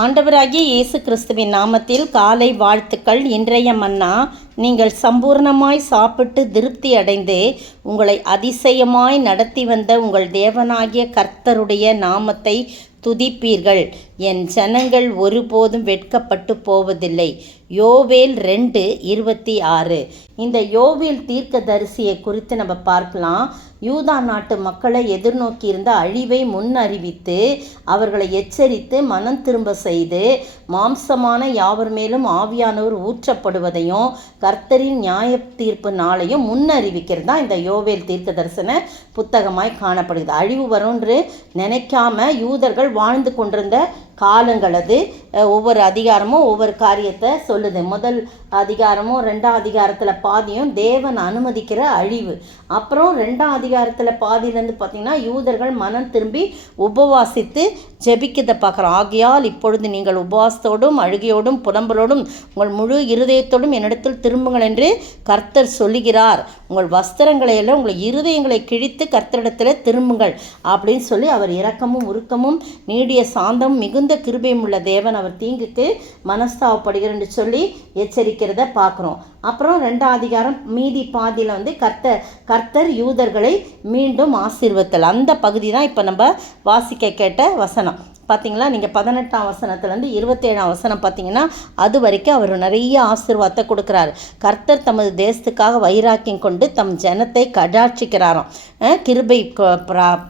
ஆண்டவராகிய இயேசு கிறிஸ்துவின் நாமத்தில் காலை வாழ்த்துக்கள். இன்றைய மன்னா, நீங்கள் சம்பூர்ணமாய் சாப்பிட்டு திருப்தி அடைந்து உங்களை அதிசயமாய் நடத்தி வந்த உங்கள் தேவனாகிய கர்த்தருடைய நாமத்தை துதிப்பீர்கள். என் ஜனங்கள் ஒருபோதும் வெட்கப்பட்டு போவதில்லை. யோவேல் 2:26. இந்த யோவேல் தீர்க்கதரிசியை குறித்து நம்ம பார்க்கலாம். யூதா நாட்டு மக்களை எதிர்நோக்கி இருந்த அழிவை முன்னறிவித்து அவர்களை எச்சரித்து மனம் திரும்ப செய்து மாம்சமான யாவர் மேலும் ஆவியானவர் ஊற்றப்படுவதையும் கர்த்தரின் நியாய தீர்ப்பு நாளையும் முன்னறிவிக்கிறது தான் இந்த யோவேல் தீர்க்க தரிசன புத்தகமாய் காணப்படுகிறது. அழிவு வரும்ன்று நினைக்காம யூதர்கள் வாழ்ந்து கொண்டிருந்த காலங்கள் அது. ஒவ்வொரு அதிகாரமும் ஒவ்வொரு காரியத்தை சொல்லுது. முதல் அதிகாரமும் 2ஆம் அதிகாரத்தில் பாதியும் தேவன் அனுமதிக்கிற அழிவு. அப்புறம் 2ஆம் அதிகாரத்தில் பாதியிலேருந்து பார்த்திங்கன்னா யூதர்கள் மனம் திரும்பி உபவாசித்து ஜெபிக்கதை பார்க்குறோம். ஆகையால் இப்பொழுது நீங்கள் உபவாசத்தோடும் அழுகையோடும் புலம்பலோடும் உங்கள் முழு இருதயத்தோடும் என்னிடத்தில் திரும்புங்கள் என்று கர்த்தர் சொல்லுகிறார். உங்கள் வஸ்திரங்களை எல்லாம் உங்கள் இருதயங்களை கிழித்து கர்த்தரிடத்தில் திரும்புங்கள் அப்படின்னு சொல்லி அவர் இரக்கமும் உருக்கமும் நீடிய சாந்தம் மிகுந்த கிருபையும் உள்ள தேவன். அவர் தீங்குக்கு மனஸ்தாபப்படுகிறன்னு சொல்லி எச்சரிக்கிறத பார்க்குறோம். அப்புறம் 2ஆம் அதிகாரம் மீதி பாதியில் கர்த்தர் யூதர்களை மீண்டும் ஆசீர்வத்தல், அந்த பகுதி தான் இப்போ நம்ம வாசிக்க கேட்ட வசனம். பார்த்தீங்களா, நீங்கள் 18ஆம் வசனத்துலேருந்து 27ஆம் வசனம் பார்த்தீங்கன்னா அது வரைக்கும் அவர் நிறைய ஆசீர்வாதத்தை கொடுக்குறாரு. கர்த்தர் தமது தேசத்துக்காக வைராக்கியம் கொண்டு தம் ஜனத்தை கடாட்சிக்கிறாராம். கிருபை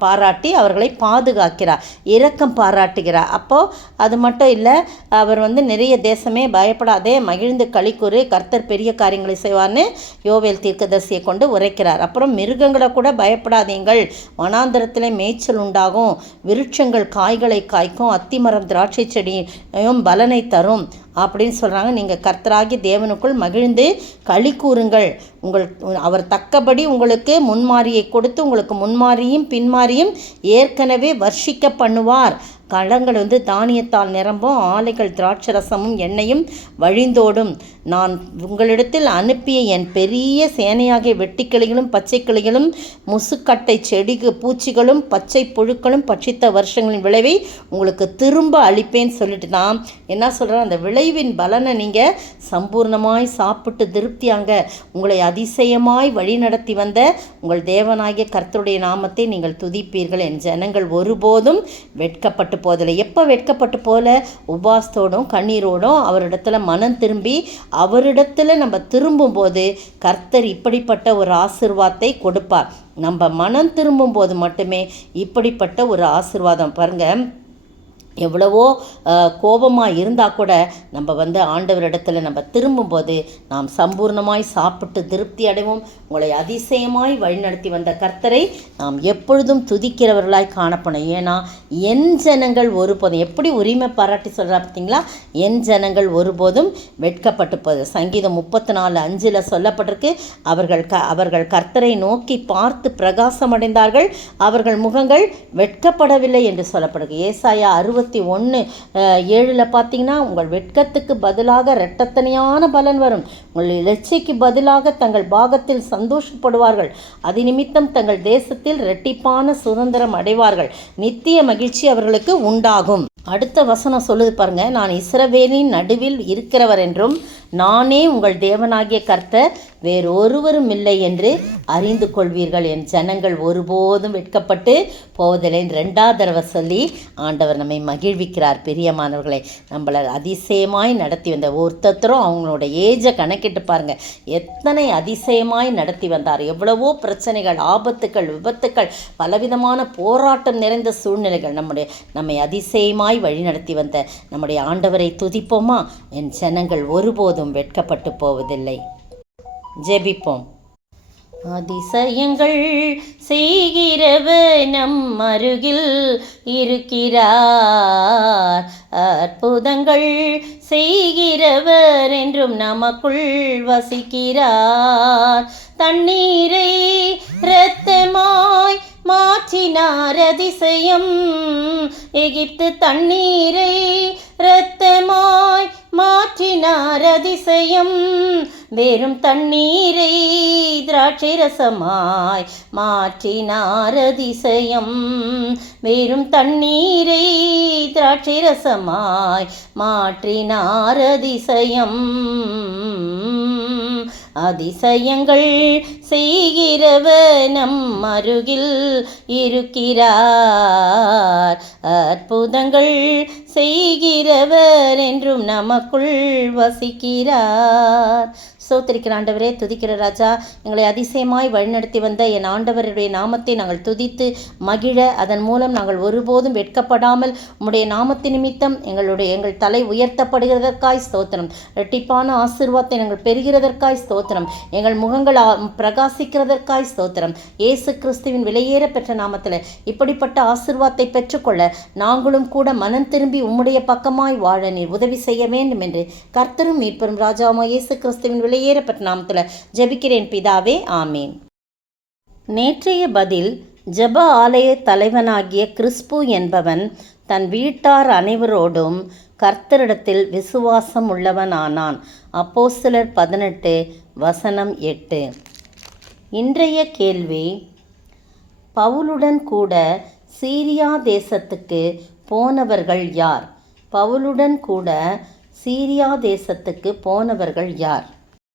பாராட்டி அவர்களை பாதுகாக்கிறார், இரக்கம் பாராட்டுகிறார். அப்போது அது மட்டும் இல்லை, அவர் நிறைய தேசமே பயப்படாதே மகிழ்ந்து களிக்கூறு, கர்த்தர் பெரிய காரியங்களை செய்வார்னு யோவேல் தீர்க்கதரிசியை கொண்டு உரைக்கிறார். அப்புறம் மிருகங்களை கூட பயப்படாதீங்கள், வனாந்தரத்தில் மேய்ச்சல் உண்டாகும், விருட்சங்கள் காய்களை காய்க்கும், அத்திமரம் திராட்சை செடியும் பலனை தரும் அப்படின்னு சொல்கிறாங்க. நீங்கள் கர்த்தராகிய தேவனுக்குள் மகிழ்ந்து களி கூறுங்கள். அவர் தக்கபடி உங்களுக்கு முன்மாரியை கொடுத்து உங்களுக்கு முன்மாரியும் பின்மாரியும் ஏற்கனவே வர்ஷிக்க பண்ணுவார். களங்கள் தானியத்தால் நிரம்பும், ஆலைகள் திராட்சரசமும் எண்ணெயும் வழிந்தோடும். நான் உங்களிடத்தில் அனுப்பிய என் பெரிய சேனையாகிய வெட்டிக்கிளிகளும் பச்சை கிளிகளும் முசுக்கட்டை பூச்சிகளும் பச்சை புழுக்களும் பட்சித்த வருஷங்களின் விளைவை உங்களுக்கு திரும்ப அளிப்பேன்னு சொல்லிட்டு தான் என்ன சொல்கிறேன், அந்த விளைவின் பலனை நீங்கள் சம்பூர்ணமாய் சாப்பிட்டு திருப்தியாங்க. உங்களை அதிசயமாய் வழி நடத்தி வந்த உங்கள் தேவனாகிய கர்த்தருடைய நாமத்தை நீங்கள் துதிப்பீர்கள். என் ஜனங்கள் ஒருபோதும் வெட்கப்பட்டு போதில்லை. எப்போ வெட்கப்பட்டு போல? உபாசத்தோடும் கண்ணீரோடும் அவரிடத்துல மனம் திரும்பி அவரிடத்துல நம்ம திரும்பும்போது கர்த்தர் இப்படிப்பட்ட ஒரு ஆசீர்வாதத்தை கொடுப்பார். நம்ம மனம் திரும்பும்போது மட்டுமே இப்படிப்பட்ட ஒரு ஆசீர்வாதம். பாருங்கள், எவ்வளவோ கோபமாக இருந்தால் கூட நம்ம ஆண்டவரிடத்தில் நம்ம திரும்பும்போது நாம் சம்பூர்ணமாய் சாப்பிட்டு திருப்தி அடைவோம். உங்களை அதிசயமாய் வழிநடத்தி வந்த கர்த்தரை நாம் எப்பொழுதும் துதிக்கிறவர்களாய் காணப்படும். ஏன்னா என் ஜனங்கள் ஒருபோதும், எப்படி உரிமை பாராட்டி சொல்கிறா பார்த்தீங்களா, என் ஜனங்கள் ஒருபோதும் வெட்கப்பட்டு போகுது. சங்கீதம் 34:5 சொல்லப்பட்டிருக்கு, அவர்கள் கர்த்தரை நோக்கி பார்த்து பிரகாசம் அடைந்தார்கள், அவர்கள் முகங்கள் வெட்கப்படவில்லை என்று சொல்லப்படுது. ஏசாயா 61:7 பார்த்தீங்கன்னா, உங்கள் வெட்கத்துக்கு பதிலாக இரட்டத்தனையான பலன் வரும், உங்கள் இலச்சைக்கு பதிலாக தங்கள் பாகத்தில் சந்தோஷப்படுவார்கள், அது நிமித்தம் தங்கள் தேசத்தில் இரட்டிப்பான சுதந்திரம் அடைவார்கள், நித்திய மகிழ்ச்சி அவர்களுக்கு உண்டாகும். அடுத்த வசனம் சொல்லுது பாருங்க, நான் இஸ்ரவேலின் நடுவில் இருக்கிறவர் என்றும் நானே உங்கள் தேவனாகிய கர்த்தர் வேறொருவரும் இல்லை என்று அறிந்து கொள்வீர்கள். என் ஜனங்கள் ஒருபோதும் வெட்கப்பட்டு போவதில்லை. 2ஆவது தடவை சொல்லி ஆண்டவர் நம்மை மகிழ்விக்கிறார். பிரியமானவர்களை, நம்மளை அதிசயமாய் நடத்தி வந்த ஒருத்தரும் அவங்களோட ஏஜை கணக்கிட்டு பாருங்கள், எத்தனை அதிசயமாய் நடத்தி வந்தார். எவ்வளவோ பிரச்சனைகள், ஆபத்துக்கள், விபத்துக்கள், பலவிதமான போராட்டம் நிறைந்த சூழ்நிலைகள் நம்மை அதிசயமாய் வழி நடத்தி வந்த நம்முடைய ஆண்டவரை துதிப்போமா? என் ஜனங்கள் ஒருபோதும் வெட்கப்பட்டு போவதில்லை. ஜெபிப்போம். அதிசயங்கள் செய்கிறவர் நம் அருகில் இருக்கிறார், அற்புதங்கள் செய்கிறவர் என்றும் நமக்குள் வசிக்கிறார். தண்ணீரை இரத்தமாய் மாற்றினார் அதிசயம், எகிப்து தண்ணீரை இரத்தமாய் மாற்றினார் அதிசயம். வெறும் தண்ணீரை திராட்சை ரசமாய் மாற்றினார் அதிசயம். வெறும் தண்ணீரை திராட்சை ரசமாய் மாற்றினார் அதிசயம். அதிசயங்கள் செய்கிறவர் நம் அருகில் இருக்கிறார். அற்புதங்கள் செய்கிறவர் என்றும் நமக்குள் வசிக்கிறார். ஸ்தோத்திரிக்கிற ஆண்டவரே, துதிக்கிற ராஜா, எங்களை அதிசயமாய் வழிநடத்தி வந்த என் ஆண்டவருடைய நாமத்தை நாங்கள் துதித்து மகிழ, அதன் மூலம் நாங்கள் ஒருபோதும் வெட்கப்படாமல் உம்முடைய நாமத்தின் நிமித்தம் எங்கள் தலை உயர்த்தப்படுகிறதற்காய் ஸ்தோத்திரம். இரட்டிப்பான ஆசீர்வாதத்தை நாங்கள் பெறுகிறதற்காய் ஸ்தோத்திரம். எங்கள் முகங்கள் பிரகாசிக்கிறதற்காய் ஸ்தோத்திரம். இயேசு கிறிஸ்துவின் விலையேற பெற்ற நாமத்தில் இப்படிப்பட்ட ஆசீர்வாதத்தை பெற்றுக்கொள்ள நாங்களும் கூட மனம் திரும்பி உம்முடைய பக்கமாய் வாழ நீர் உதவி செய்ய வேண்டும் என்று கர்த்தரும் மீட்பரும் ராஜாவாகிய இயேசு கிறிஸ்துவின் விலையேறப்பட்ட நாமத்தில் ஜெபிக்கிறேன் பிதாவே, ஆமீன். நேற்றைய பதில்: ஜெப ஆலய தலைவனாகிய கிறிஸ்பு என்பவன் தன் வீட்டார் அனைவரோடும் கர்த்தரிடத்தில் விசுவாசம் உள்ளவனானான். அப்போஸ்தலர் 18:8. இன்றைய கேள்வி: பவுலுடன் கூட சீரியா தேசத்துக்கு போனவர்கள் யார்? பவுலுடன் கூட சீரியா தேசத்துக்கு போனவர்கள் யார்?